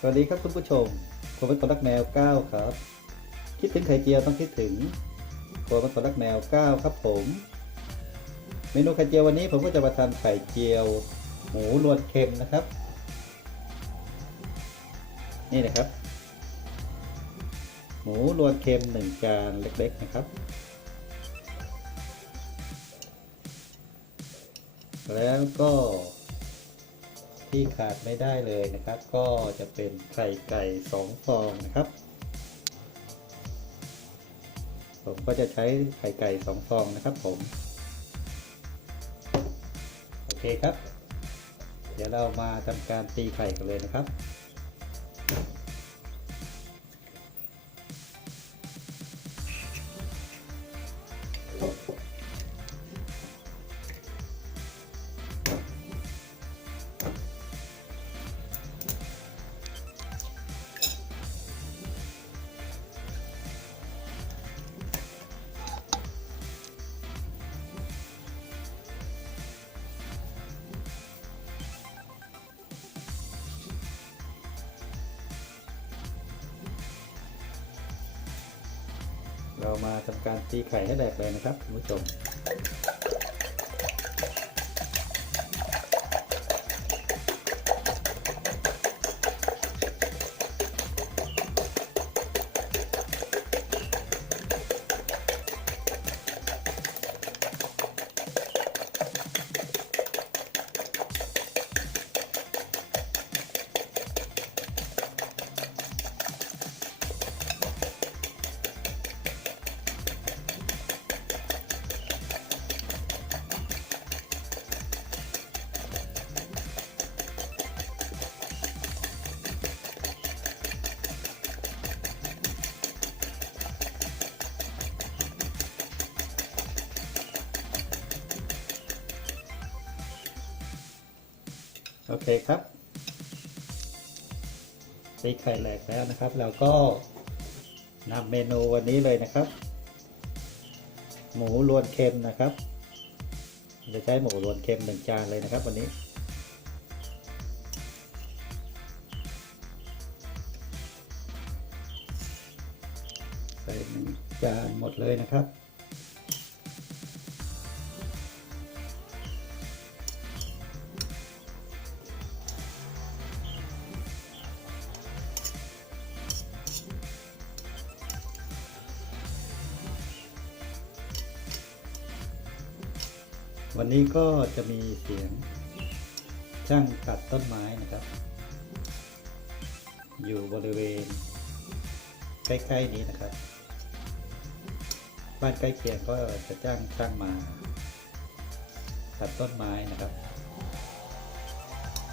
สวัสดีครับคุณผู้ชมผมเป็นคนรักแมวก้าวครับคิดถึงไข่เจียวต้องคิดถึงผมเป็นคนรักแมวก้าวครับผมเมนูไข่เจียววันนี้ผมก็จะมาทำไข่เจียวหมูรวนเค็มนะครับนี่นะครับหมูรวนเค็ม1 จานเล็กๆนะครับแล้วก็ที่ขาดไม่ได้เลยนะครับก็จะเป็นไข่ไก่2 ฟองนะครับผมก็จะใช้ไข่ไก่2 ฟองนะครับผมโอเคครับเดี๋ยวเรามาทำการตีไข่กันเลยนะครับเรามาทำการตีไข่ให้แตกเลยนะครับคุณผู้ชมโอเคครับตีไข่แหลกแล้วนะครับเราก็นำเมนูวันนี้เลยนะครับหมูรวนเค็มนะครับจะใช้หมูรวนเค็ม1 จานเลยนะครับวันนี้ใส่1 จานหมดเลยนะครับวันนี้ก็จะมีเสียงช่างตัดต้นไม้นะครับอยู่บริเวณใกล้ๆนี้นะครับบ้านใกล้เคียงก็จะจ้างช่างมาตัดต้นไม้นะครับ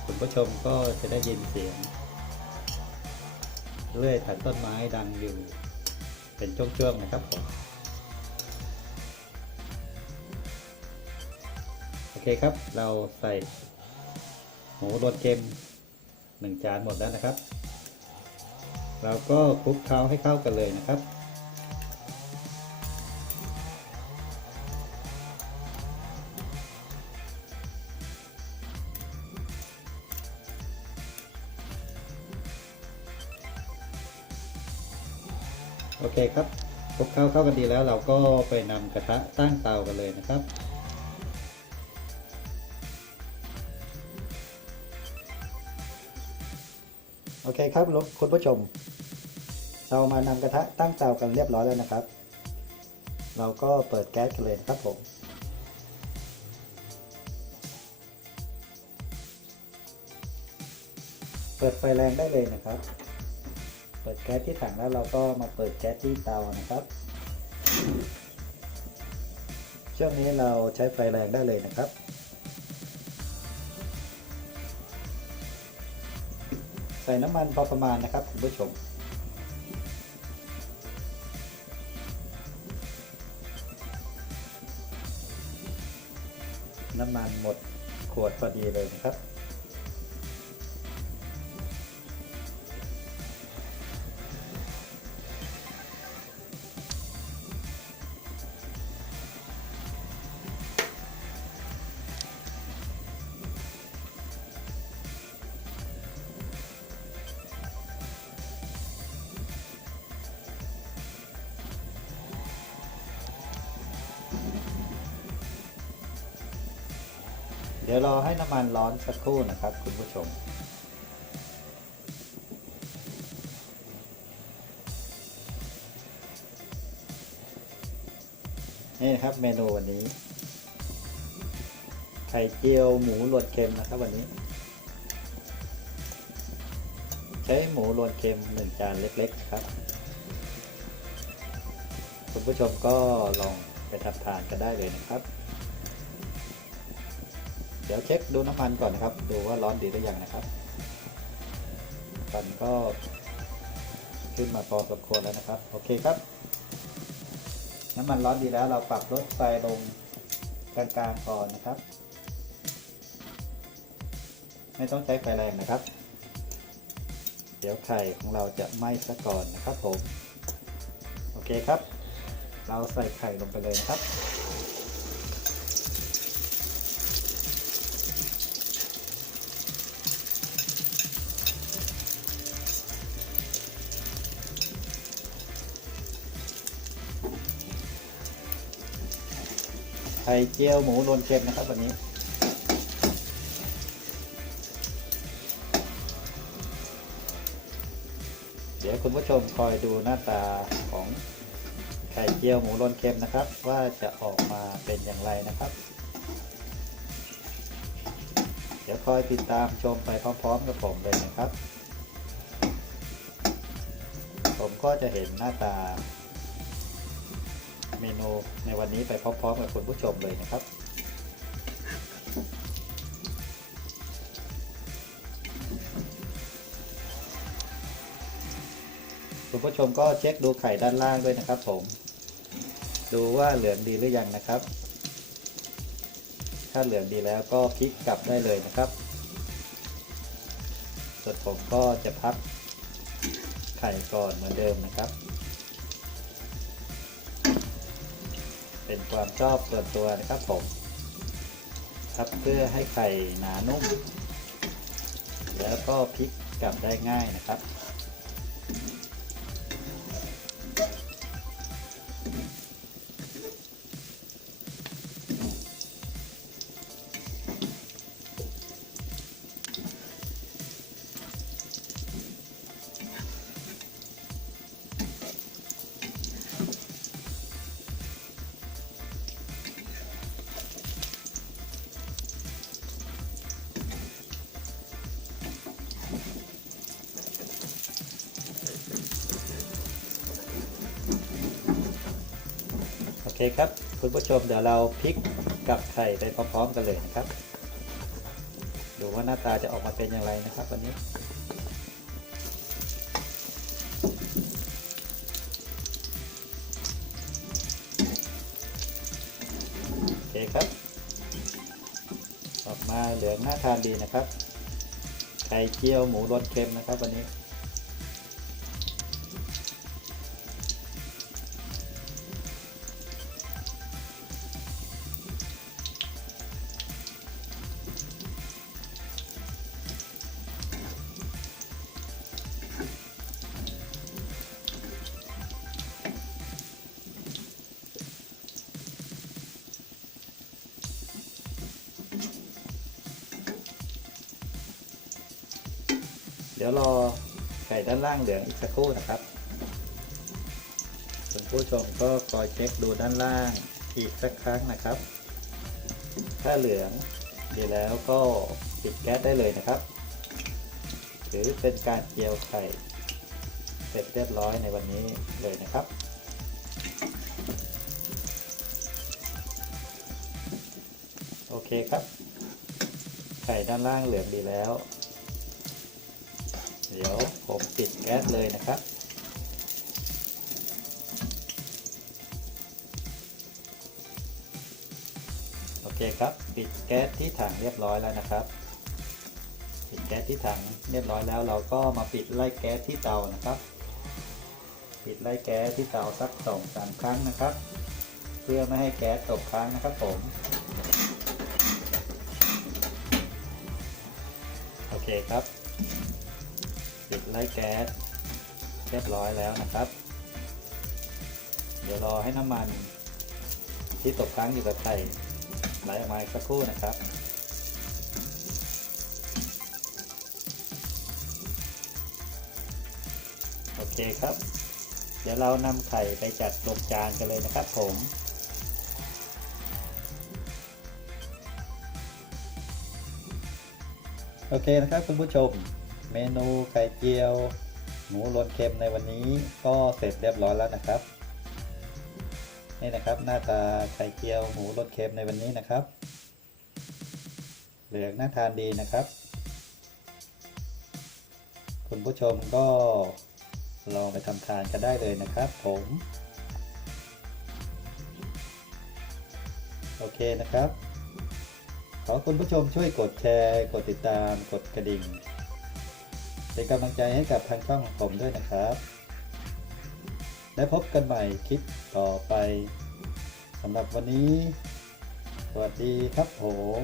คุณผู้ชมก็จะได้ยินเสียงเลื่อยตัดต้นไม้ดังอยู่เป็นช่วงๆนะครับผมโอเคครับเราใส่หมูรวนเค็ม1 จานหมดแล้วนะครับเราก็คลุกเคล้าให้เข้ากันเลยนะครับโอเคครับคลุกเคล้าเข้ากันดีแล้วเราก็ไปนำกระทะตั้งเตากันเลยนะครับโอเคครับคุณผู้ชมเรามานำกระทะตั้งเตากันเรียบร้อยแล้วนะครับเราก็เปิดแก๊สกันเลยครับผมเปิดไฟแรงได้เลยนะครับเปิดแก๊สที่ถังแล้วเราก็มาเปิดแก๊สที่เตานะครับช่วงนี้เราใช้ไฟแรงได้เลยนะครับใส่น้ำมันพอประมาณนะครับคุณผู้ชมน้ำมันหมดขวดพอดีเลยนะครับ เดี๋ยวรอให้น้ำมันร้อนสักครู่นะครับคุณผู้ชมนี่นะครับเมนูวันนี้ไข่เจียวหมูรวนเค็มนะครับวันนี้ใช้หมูรวนเค็ม1 จานเล็กๆครับคุณผู้ชมก็ลองไปทานกันได้เลยนะครับเดี๋ยวเช็คดูน้ำมันก่อนนะครับดูว่าร้อนดีหรือยังนะครับมันก็ขึ้นมาพอสมควรแล้วนะครับโอเคครับน้ำมันร้อนดีแล้วเราปรับลดไฟลงกลางๆก่อนนะครับไม่ต้องใช้ไฟแรงนะครับเดี๋ยวไข่ของเราจะไหม้ซะก่อนนะครับผมโอเคครับเราใส่ไข่ลงไปเลยนะครับไข่เจียวหมูรวนเค็มนะครับวันนี้เดี๋ยวคุณผู้ชมคอยดูหน้าตาของไข่เจียวหมูรวนเค็มนะครับว่าจะออกมาเป็นอย่างไรนะครับเดี๋ยวคอยติดตามชมไปพร้อมๆกับผมเลยนะครับผมก็จะเห็นหน้าตาเมนูในวันนี้ไปพร้อมๆกับคุณผู้ชมเลยนะครับคุณผู้ชมก็เช็คดูไข่ด้านล่างด้วยนะครับผมดูว่าเหลืองดีหรือยังนะครับถ้าเหลืองดีแล้วก็พลิกกลับได้เลยนะครับส่วนผมก็จะพักไข่ก่อนเหมือนเดิมนะครับเป็นความชอบส่วนตัวนะครับผมพับเพื่อให้ไข่หนานุ่มแล้วก็พลิกกลับได้ง่ายนะครับโอเคครับคุณผู้ชมเดี๋ยวเราพลิกกับไข่ไปพร้อมๆกันเลยนะครับดูว่าหน้าตาจะออกมาเป็นอย่างไรนะครับวันนี้โอเคครับออกมาเหลืองน่าทานดีนะครับไข่เจียวหมูรสเค็มนะครับวันนี้เดี๋ยวรอไข่ด้านล่างเหลืองอีกสักครู่นะครับคุณผู้ชมก็คอยเช็คดูด้านล่างอีกสักครั้งนะครับถ้าเหลืองดีแล้วก็ปิดแก๊สได้เลยนะครับหรือเป็นการเจียวไข่เสร็จเรียบร้อยในวันนี้เลยนะครับโอเคครับไข่ด้านล่างเหลืองดีแล้วเดี๋ยวผมปิดแก๊สเลยนะครับโอเคครับปิดแก๊สที่ถังเรียบร้อยแล้วนะครับปิดแก๊สที่ถังเรียบร้อยแล้วเราก็มาปิดไล่แก๊สที่เตานะครับปิดไล่แก๊สที่เตาสัก 2-3 ครั้งนะครับเพื่อไม่ให้แก๊สตกค้างนะครับผมโอเคครับปิดไล่แก๊สเรียบร้อยแล้วนะครับเดี๋ยวรอให้น้ำมันที่ตกค้างอยู่กับไข่ไหลออกมาสักครู่นะครับ เคครับ เดี๋ยวเรานำไข่ไปจัดลงจานกันเลยนะครับผมโอเคนะครับคุณผู้ชมเมนูไข่เจียวหมูรวนเค็มในวันนี้ก็เสร็จเรียบร้อยแล้วนะครับนี่นะครับหน้าตาไข่เจียวหมูรสเค็มในวันนี้นะครับเหลืองน่าทานดีนะครับคุณผู้ชมก็ลองไปทำทานกันได้เลยนะครับผมโอเคนะครับขอคุณผู้ชมช่วยกดแชร์กดติดตามกดกระดิ่งเป็นกำลังใจให้กับทางช่องของผมด้วยนะครับและพบกันใหม่คลิปต่อไปสำหรับวันนี้สวัสดีครับผม